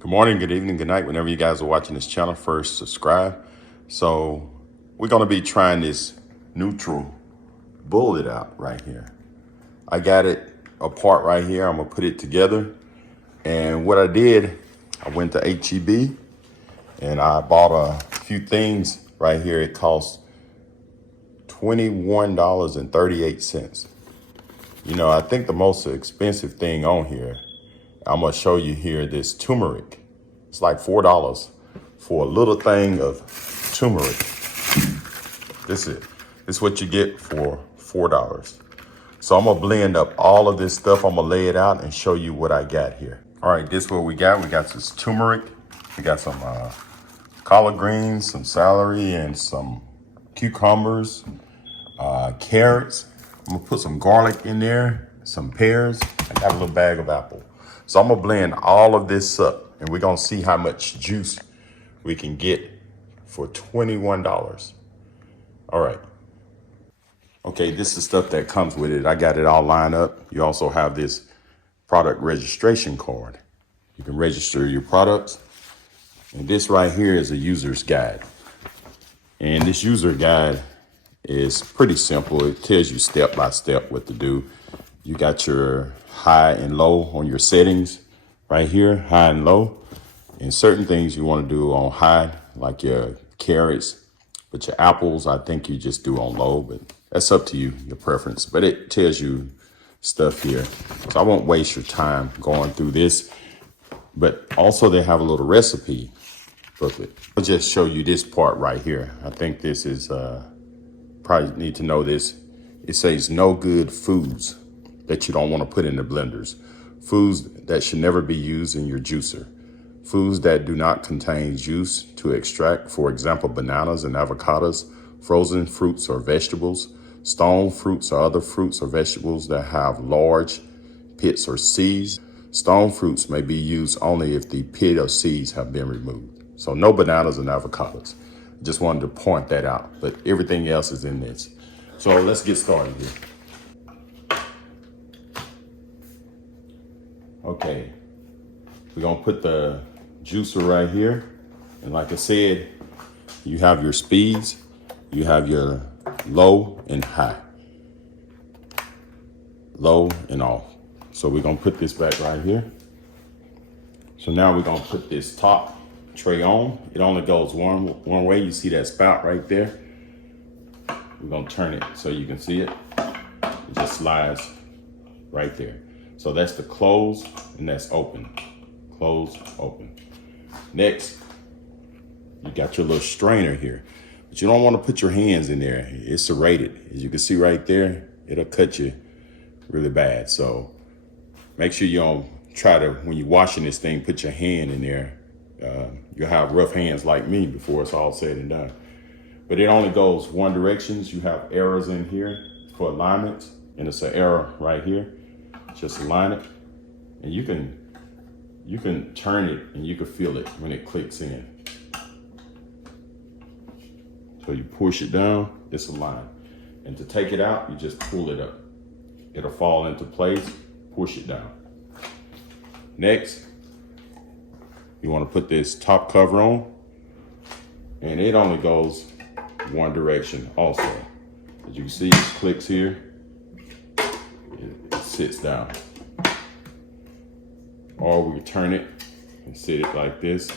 Good morning, good evening, good night. Whenever you guys are watching this channel, first subscribe. So we're gonna be trying this NutriBullet out right here. I got it apart right here. I'm gonna put it together. And what I did, I went to HEB and I bought a few things right here. It cost $21.38. You know, I think the most expensive thing on here, I'm gonna show you here, this turmeric. It's like $4 for a little thing of turmeric. This is what you get for $4. So I'm gonna blend up all of this stuff. I'm gonna lay it out and show you what I got here. All right, this is what we got. We got this turmeric. We got some collard greens, some celery, and some cucumbers, carrots. I'm gonna put some garlic in there, some pears. I got a little bag of apple. So I'm gonna blend all of this up and we're gonna see how much juice we can get for $21. All right. Okay, this is stuff that comes with it. I got it all lined up. You also have this product registration card. You can register your products. And this right here is a user's guide. And this user guide is pretty simple. It tells you step by step what to do. You got your high and low on your settings right here, high and low. And certain things you want to do on high, like your carrots, but your apples, I think you just do on low, but that's up to you, your preference. But it tells you stuff here. So I won't waste your time going through this, but also they have a little recipe booklet. I'll just show you this part right here. I think this is, probably need to know this. It says no good foods that you don't want to put in the blenders. Foods that should never be used in your juicer. Foods that do not contain juice to extract, for example, bananas and avocados, frozen fruits or vegetables, stone fruits or other fruits or vegetables that have large pits or seeds. Stone fruits may be used only if the pit or seeds have been removed. So no bananas and avocados. Just wanted to point that out, but everything else is in this. So let's get started here. Okay, we're gonna put the juicer right here. And like I said, you have your speeds, you have your low and high. Low and off. So we're gonna put this back right here. So now we're gonna put this top tray on. It only goes one way. You see that spout right there? We're gonna turn it so you can see it. It just slides right there. So that's the close and that's open. Close, open. Next, you got your little strainer here, but you don't want to put your hands in there. It's serrated. As you can see right there, it'll cut you really bad. So make sure you don't try to, when you're washing this thing, put your hand in there. You'll have rough hands like me before it's all said and done. But it only goes one direction. You have arrows in here for alignment, and it's an arrow right here. Just align it, and you can turn it and you can feel it when it clicks in. So you push it down, it's aligned. And to take it out, you just pull it up. It'll fall into place, push it down. Next, you want to put this top cover on, and it only goes one direction also. As you can see, it clicks here, it sits down. Or we can turn it and sit it like this,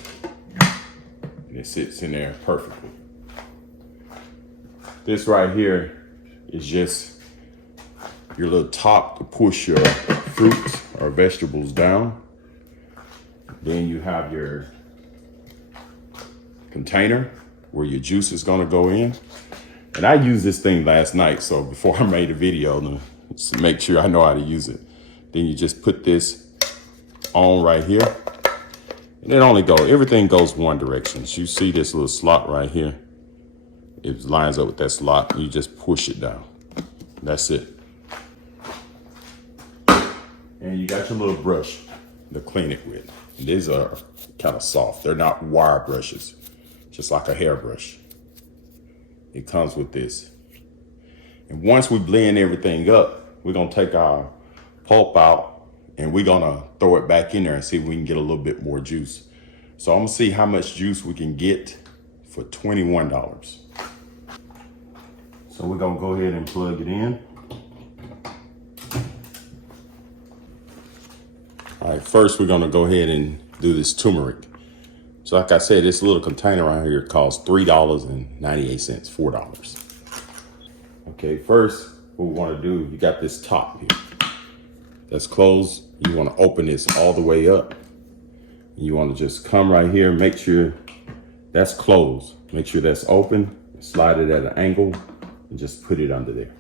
and it sits in there perfectly. This right here is just your little top to push your fruits or vegetables down. Then you have your container where your juice is gonna go in. And I used this thing last night, so before I made a video to make sure I know how to use it. Then you just put this on right here. And everything goes one direction. So you see this little slot right here. It lines up with that slot, and you just push it down. That's it. And you got your little brush to clean it with. And these are kind of soft. They're not wire brushes, just like a hairbrush. It comes with this. And once we blend everything up, we're gonna take our pulp out and we're gonna throw it back in there and see if we can get a little bit more juice. So I'm gonna see how much juice we can get for $21. So we're gonna go ahead and plug it in. All right, first we're gonna go ahead and do this turmeric. So like I said, this little container right here costs $3.98, $4. Okay, first what we wanna do, you got this top here that's closed. You wanna open this all the way up. You wanna just come right here, make sure that's closed. Make sure that's open, slide it at an angle, and just put it under there.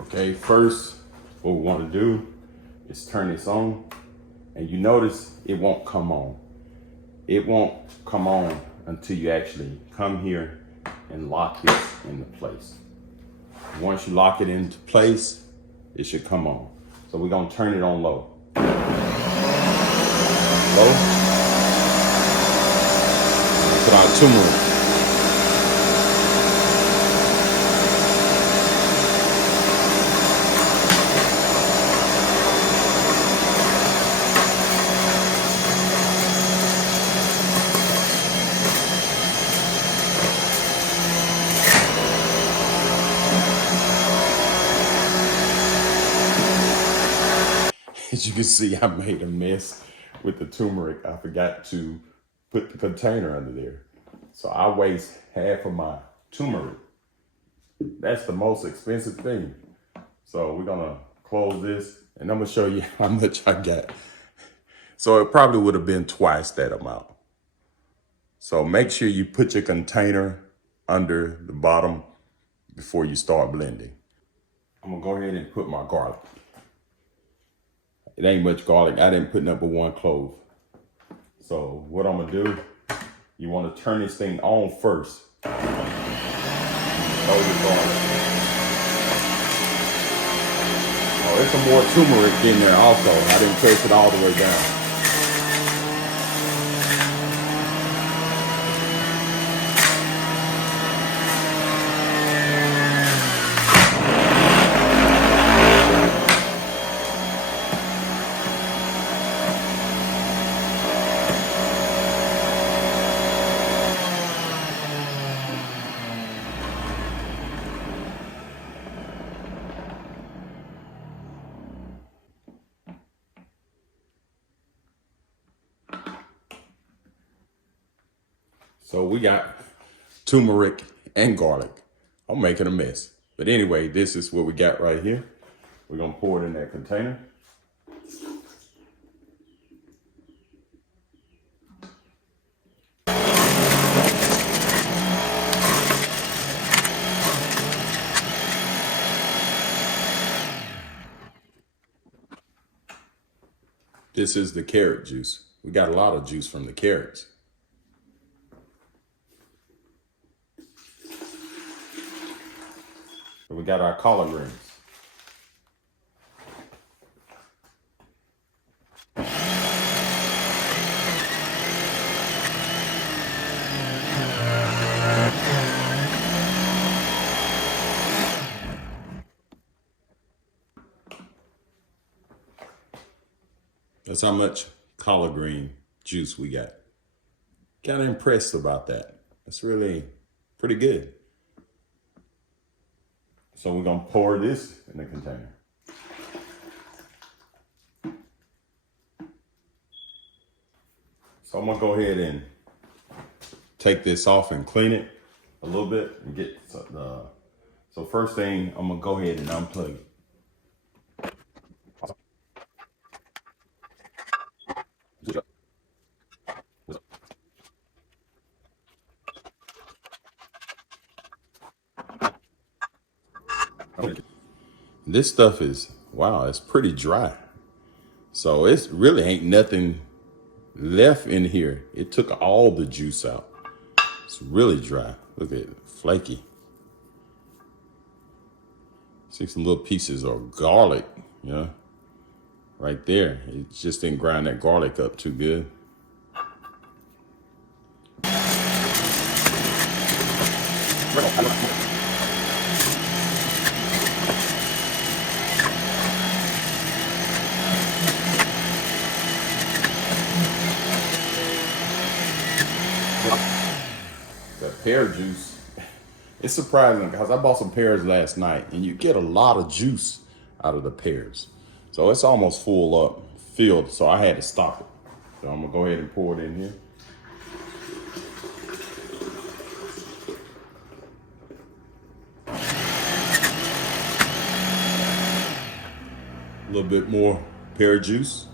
Okay, first, what we want to do is turn this on, and you notice it won't come on. It won't come on until you actually come here and lock this into place. Once you lock it into place, it should come on. So we're gonna turn it on low. Low. Put our turmeric. As you can see, I made a mess with the turmeric. I forgot to put the container under there. So I waste half of my turmeric. That's the most expensive thing. So we're gonna close this and I'm gonna show you how much I got. So it probably would have been twice that amount. So make sure you put your container under the bottom before you start blending. I'm gonna go ahead and put my garlic. It ain't much garlic. I didn't put number one clove. So what I'm gonna do, you wanna turn this thing on first. Throw your garlic. Oh, there's some more turmeric in there also. I didn't press it all the way down. So we got turmeric and garlic. I'm making a mess. But anyway, this is what we got right here. We're gonna pour it in that container. This is the carrot juice. We got a lot of juice from the carrots. We got our collard greens. That's how much collard green juice we got. Kind of impressed about that. That's really pretty good. So we're gonna pour this in the container. So I'm gonna go ahead and take this off and clean it a little bit and get the, so first thing, I'm gonna go ahead and unplug it. This stuff is, wow, it's pretty dry. So it's really ain't nothing left in here. It took all the juice out. It's really dry. Look at it, flaky. See some little pieces of garlic, you know, right there. It just didn't grind that garlic up too good. pear juice, it's surprising because I bought some pears last night and you get a lot of juice out of the pears. So it's almost filled, so I had to stop it. So I'm gonna go ahead and pour it in here. A little bit more pear juice.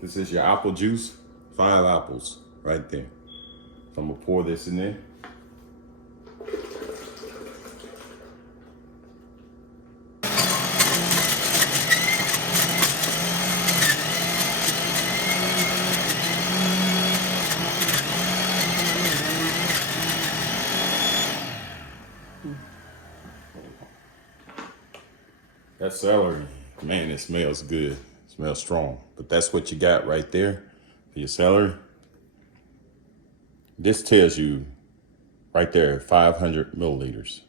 This is your apple juice, 5 apples right there. So I'm gonna pour this in there. That celery, man, it smells good. It smells strong. But that's what you got right there for your celery. This tells you right there 500 milliliters.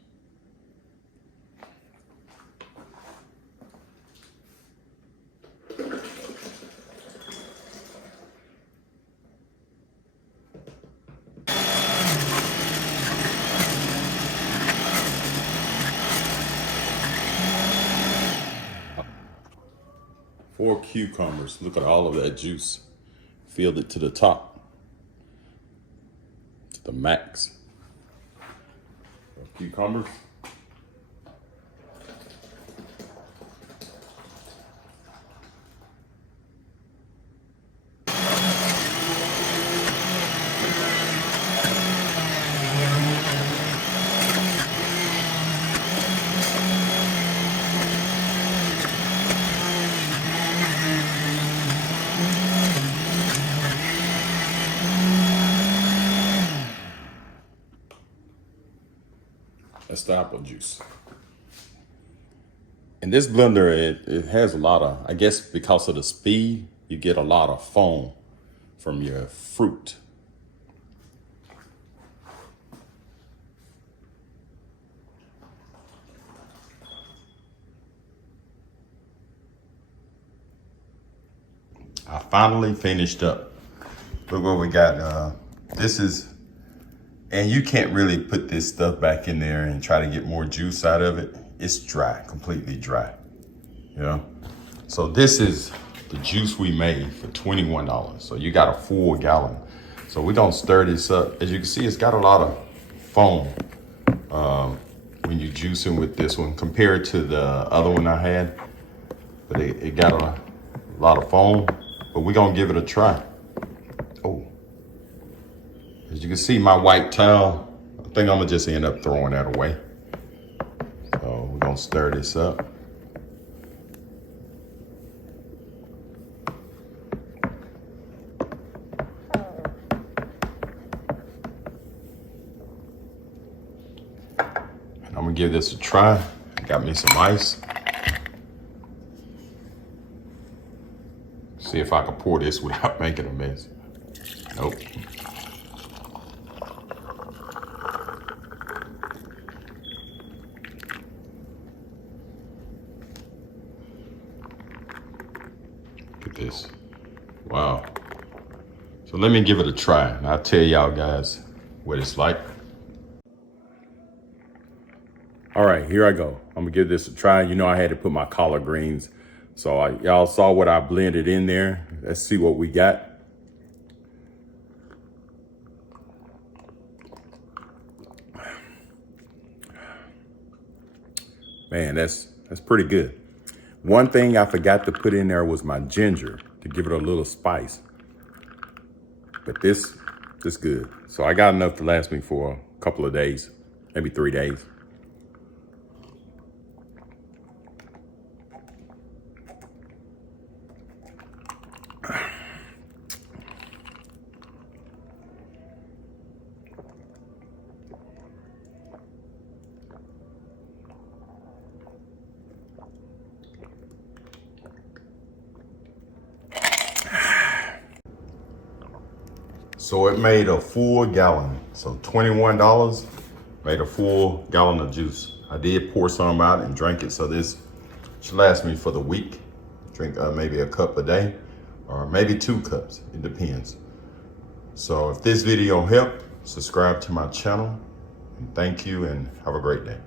Four cucumbers. Look at all of that juice. Filled it to the top, to the max. Cucumbers. That's the apple juice. And this blender, it has a lot of, I guess because of the speed, you get a lot of foam from your fruit. I finally finished up. Look what we got. This is, and you can't really put this stuff back in there and try to get more juice out of it. It's dry, completely dry, you know? So this is the juice we made for $21. So you got a full gallon. So we're gonna stir this up. As you can see, it's got a lot of foam when you juicing with this one compared to the other one I had. But it got a lot of foam, but we're gonna give it a try. Oh, as you can see, my white towel, I think I'm gonna just end up throwing that away. So we're gonna stir this up. And I'm gonna give this a try. Got me some ice. See if I can pour this without making a mess. Nope. Look at this. Wow. So let me give it a try and I'll tell y'all guys what it's like. All right, here I go. I'm gonna give this a try. You know I had to put my collard greens. So y'all saw what I blended in there. Let's see what we got. Man, that's pretty good. One thing I forgot to put in there was my ginger to give it a little spice. But this good. So I got enough to last me for a couple of days, maybe 3 days. So it made a full gallon. So $21 made a full gallon of juice. I did pour some out and drank it. So this should last me for the week. Drink maybe a cup a day or maybe 2 cups. It depends. So if this video helped, subscribe to my channel. And thank you and have a great day.